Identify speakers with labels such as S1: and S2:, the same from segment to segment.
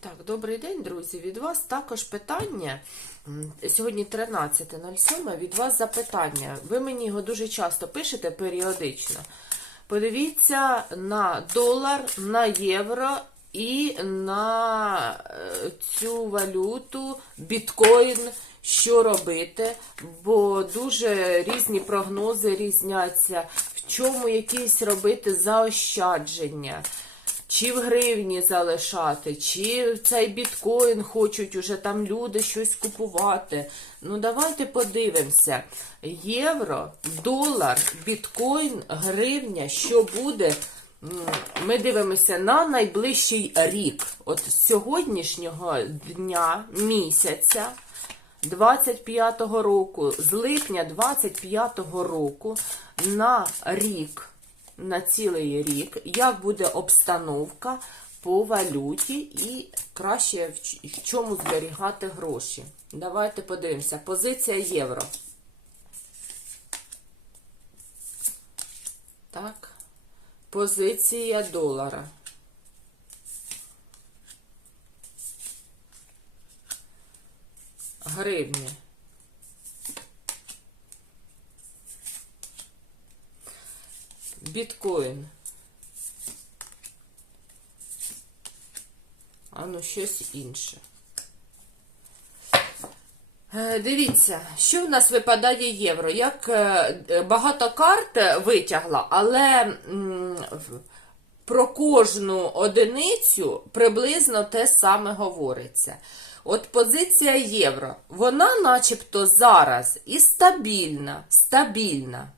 S1: Так, добрий день, друзі. Від вас також питання. Сьогодні 13.07. Від вас запитання. Ви мені його дуже часто пишете періодично. Подивіться на долар, на євро і на е, цю валюту, біткоін. Що робити, бо дуже різні прогнози різняться, в чому якісь робити заощадження. Чи в гривні залишати, чи цей біткоін хочуть уже там люди щось купувати. Ну, давайте подивимося. Євро, долар, біткоін, гривня, що буде? Ми дивимося на найближчий рік. От з сьогоднішнього дня, місяця. 25-го року, з липня 25-го року на рік, на цілий рік, як буде обстановка по валюті і краще в чому зберігати гроші. Давайте подивимося. Позиція євро. Так. Позиція долара. Гривні. Біткоін. А ну щось інше. Е, Дивіться, що в нас випадає євро. Як е, багато карт витягла, але про кожну одиницю приблизно те саме говориться. От позиція євро, вона начебто зараз і стабільна, стабільна.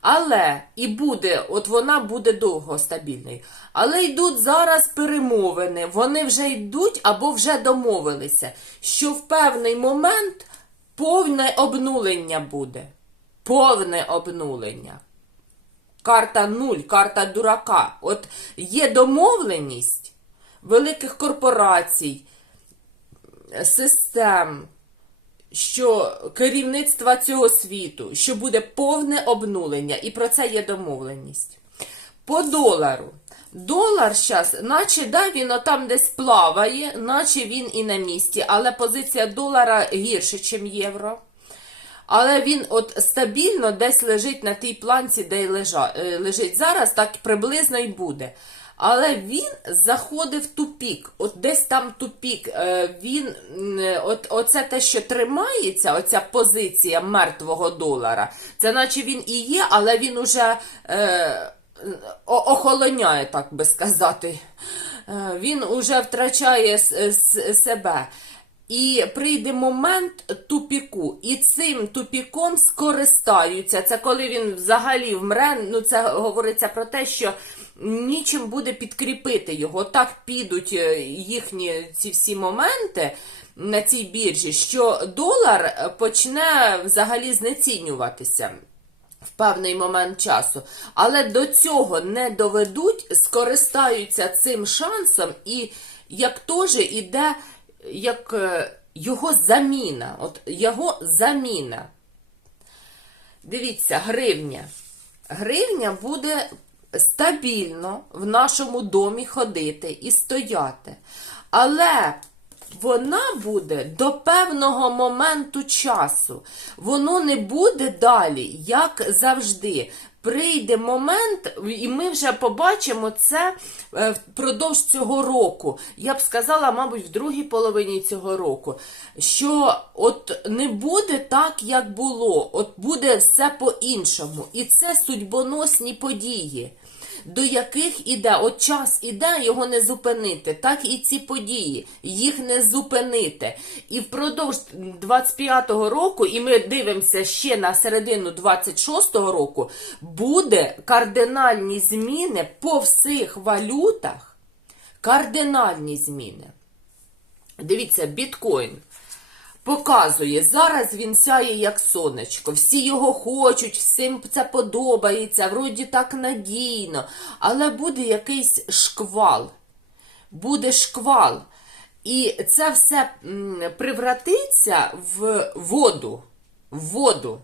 S1: Але і буде, от вона буде довго стабільною. Але йдуть зараз перемовини. Вони вже йдуть або вже домовилися, що в певний момент повне обнулення буде. Повне обнулення. Карта нуль, карта дурака. От є домовленість великих корпорацій, систем, що керівництва цього світу, що буде повне обнулення, і про це є домовленість. По долару. Долар зараз, наче да, він отам десь плаває, наче він і на місці, але позиція долара гірше, ніж євро. Але він от стабільно десь лежить на тій планці, де й е, лежить зараз, так приблизно й буде. Але він заходив в тупік. От десь там тупік. Е, Він от, оце те, що тримається, оця позиція мертвого долара. Це наче він і є, але він уже е, охолоняє, так би сказати. Е, Він уже втрачає себе. І прийде момент тупіку, і цим тупіком скористаються. Це коли він взагалі вмре. Ну це говориться про те, що нічим буде підкріпити його. Так підуть е, їхні ці всі моменти на цій біржі, що долар е, почне взагалі знецінюватися в певний момент часу. Але до цього не доведуть, скористаються цим шансом, і як теж іде як е, його заміна. От його заміна. Дивіться, гривня. Гривня буде стабільно в нашому домі ходити і стояти. Але вона буде до певного моменту часу. Воно не буде далі, як завжди. Прийде момент, і ми вже побачимо це е, впродовж цього року. Я б сказала, мабуть, в другій половині цього року, що от не буде так, як було, от буде все по-іншому. І це судьбоносні події до яких іде, от час іде, його не зупинити. Так і ці події, їх не зупинити. І впродовж 25-го року, і ми дивимося ще на середину 26-го року, буде кардинальні зміни по всіх валютах. Кардинальні зміни. Дивіться, біткоін показує, зараз він сяє як сонечко. Всі його хочуть, всім це подобається, вроді так надійно. Але буде якийсь шквал. Буде шквал. І це все м, превратиться в воду. В воду.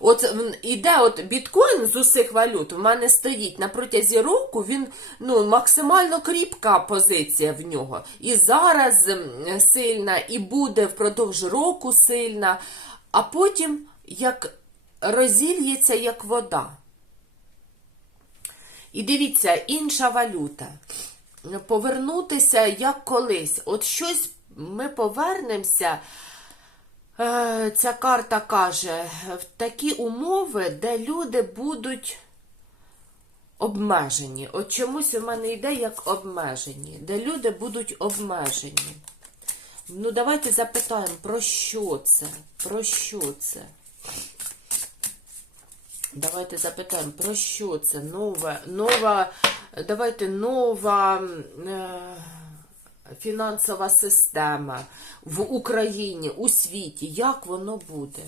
S1: От іде от біткоін з усіх валют, в мене стоїть на протязі року, він ну, максимально кріпка позиція в нього. І зараз сильна, і буде впродовж року сильна, а потім як розільється як вода. І дивіться, інша валюта. Повернутися як колись. От щось ми повернемося. Е, Ця карта каже, в такі умови, де люди будуть обмежені. От чомусь у мене йде як обмежені, де люди будуть обмежені. Ну, давайте запитаємо, про що це? Про що це? Давайте запитаємо, про що це? Нова, нова, давайте нова е, фінансова система в Україні, у світі. Як воно буде?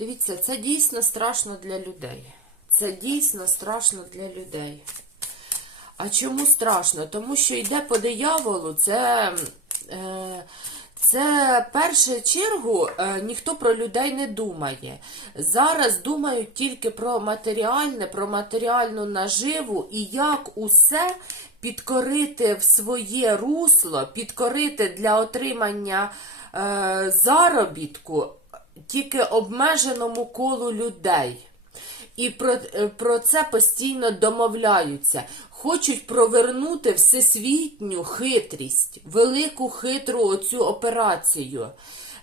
S1: Дивіться, це дійсно страшно для людей. Це дійсно страшно для людей. А чому страшно? Тому що йде по дияволу, це, е, це першу чергу е, ніхто про людей не думає. Зараз думають тільки про матеріальне, про матеріальну наживу і як усе підкорити в своє русло, підкорити для отримання е, заробітку тільки обмеженому колу людей. І про, е, про це постійно домовляються. Хочуть провернути всесвітню хитрість, велику хитру оцю операцію,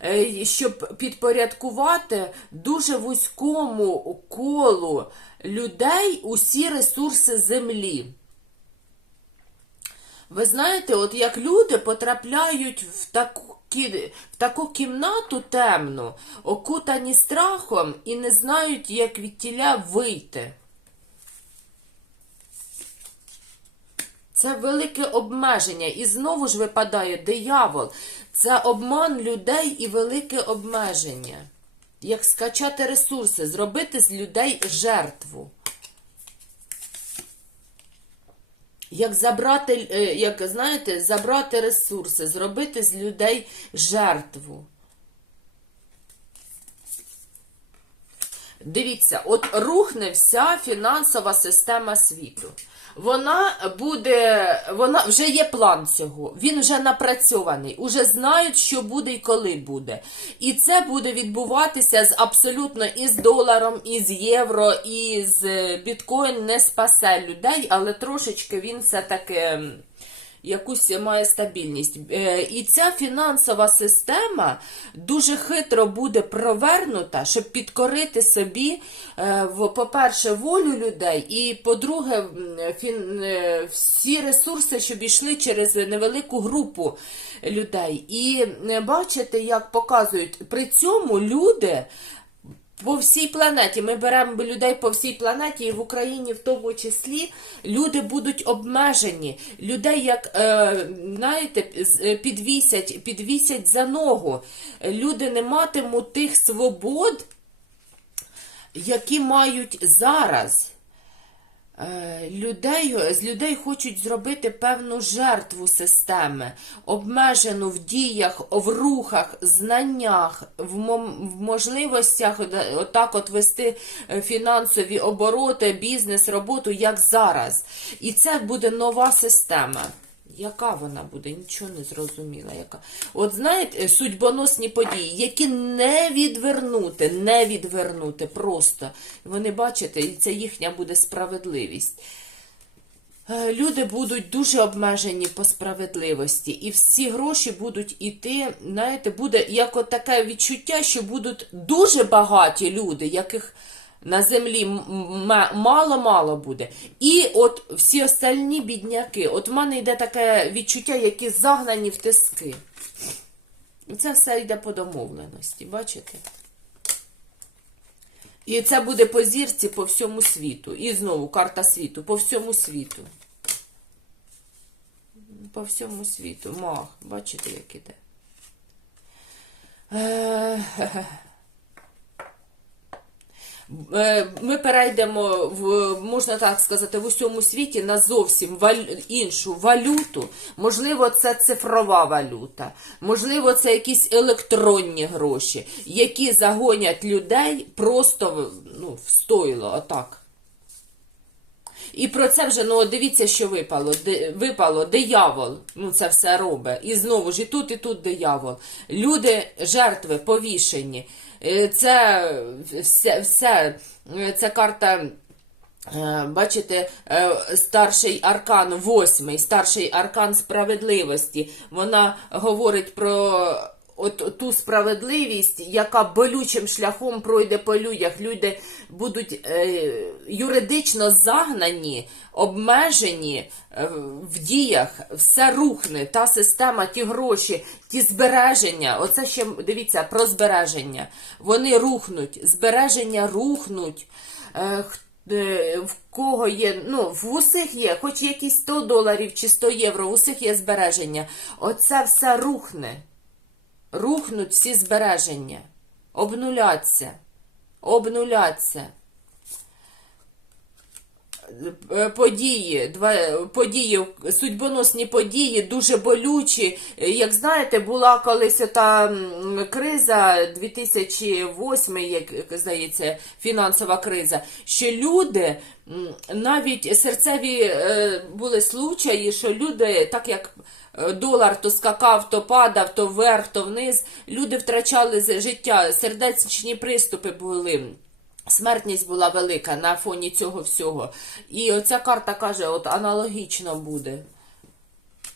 S1: е, щоб підпорядкувати дуже вузькому колу людей усі ресурси землі. Ви знаєте, от як люди потрапляють в таку, в таку кімнату темну, окутані страхом і не знають, як від тіля вийти. Це велике обмеження. І знову ж випадає диявол. Це обман людей і велике обмеження. Як скачати ресурси, зробити з людей жертву. Як забрати, е, як знаєте, забрати ресурси, зробити з людей жертву. Дивіться, от рухне вся фінансова система світу. Вона буде, вона вже є план цього. Він вже напрацьований, уже знають, що буде і коли буде. І це буде відбуватися з абсолютно і з доларом, і з євро, і з е, біткоін не спасе людей, але трошечки він все таки. Якусь має стабільність. Е, І ця фінансова система дуже хитро буде провернута, щоб підкорити собі, е, по-перше, волю людей, і по-друге, е, всі ресурси, щоб йшли через невелику групу людей. І бачите, як показують, при цьому люди. По всій планеті ми беремо людей по всій планеті, і в Україні в тому числі люди будуть обмежені. Людей, як е, знаєте, е, підвісять, підвісять за ногу. Люди не матимуть тих свобод, які мають зараз. Е, Людей, з людей хочуть зробити певну жертву системи, обмежену в діях, в рухах, знаннях, в, можливостях отак от вести е, фінансові обороти, бізнес, роботу, як зараз. І це буде нова система. Яка вона буде? Нічого не зрозуміла. Яка. От знаєте, судьбоносні події, які не відвернути, не відвернути просто. Вони бачите, і це їхня буде справедливість. Е, Люди будуть дуже обмежені по справедливості, і всі гроші будуть іти, знаєте, буде як от таке відчуття, що будуть дуже багаті люди, яких на землі мало-мало буде. І от всі остальні бідняки. От в мене йде таке відчуття, які загнані в тиски. Це все йде по домовленості, бачите? І це буде по зірці по всьому світу. І знову карта світу, по всьому світу. По всьому світу. Мах, бачите, як іде. Е, Ми перейдемо в можна так сказати в усьому світі на зовсім іншу валюту. Можливо, це цифрова валюта, можливо, це якісь електронні гроші, які загонять людей просто ну, в стойло, отак. І про це вже, ну, дивіться, що випало. Де, випало диявол, ну це все робить. І знову ж і тут, і тут диявол. Люди, жертви, повішені. Е, Це все, все це карта. Е, Бачите, е, старший аркан, восьмий, старший аркан справедливості. Вона говорить про от ту справедливість, яка болючим шляхом пройде по людях. Люди будуть е, юридично загнані, обмежені е, в діях, все рухне, та система, ті гроші, ті збереження. Оце ще дивіться про збереження. Вони рухнуть, збереження рухнуть. Е, е, в кого є, ну, в усіх є, хоч якісь 100 доларів чи 100 євро, в усіх є збереження. Оце все рухне. Рухнуть всі збереження. Обнуляться. Обнуляться. Е, Події, два події, судьбоносні події, дуже болючі. Е, Як знаєте, була колись та криза 2008, як здається, фінансова криза, що люди навіть серцеві е, були случаї, що люди, так як долар то скакав, то падав, то вверх, то вниз, люди втрачали життя, сердечні приступи були. Смертність була велика на фоні цього всього. І оця карта каже, от аналогічно буде.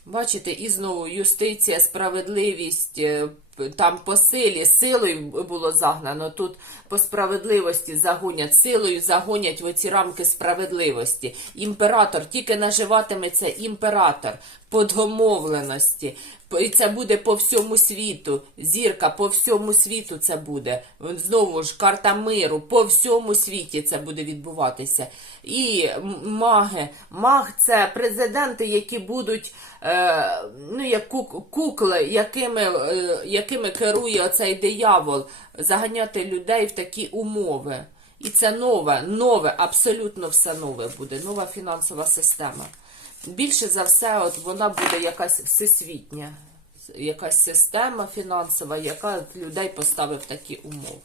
S1: Бачите, і знову юстиція, справедливість, е, там по силі, силою було загнано. Тут по справедливості загонять, силою загонять в оці рамки справедливості. Імператор тільки наживатиметься імператор по домовленості. І це буде по всьому світу. Зірка по всьому світу це буде. Знову ж карта миру, по всьому світі це буде відбуватися. І маги. Маг це президенти, які будуть е, ну, як кукли, якими, е, якими керує оцей диявол, заганяти людей в такі умови. І це нове, нове, абсолютно все нове буде, нова фінансова система. Більше за все, от вона буде якась всесвітня, якась система фінансова, яка людей поставить в такі умови.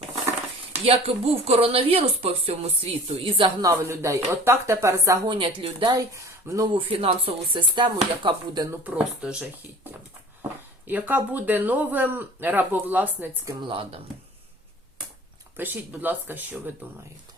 S1: Як був коронавірус по всьому світу і загнав людей, от так тепер загонять людей в нову фінансову систему, яка буде ну просто жахіттям. Яка буде новим рабовласницьким ладом. Пишіть, будь ласка, що ви думаєте.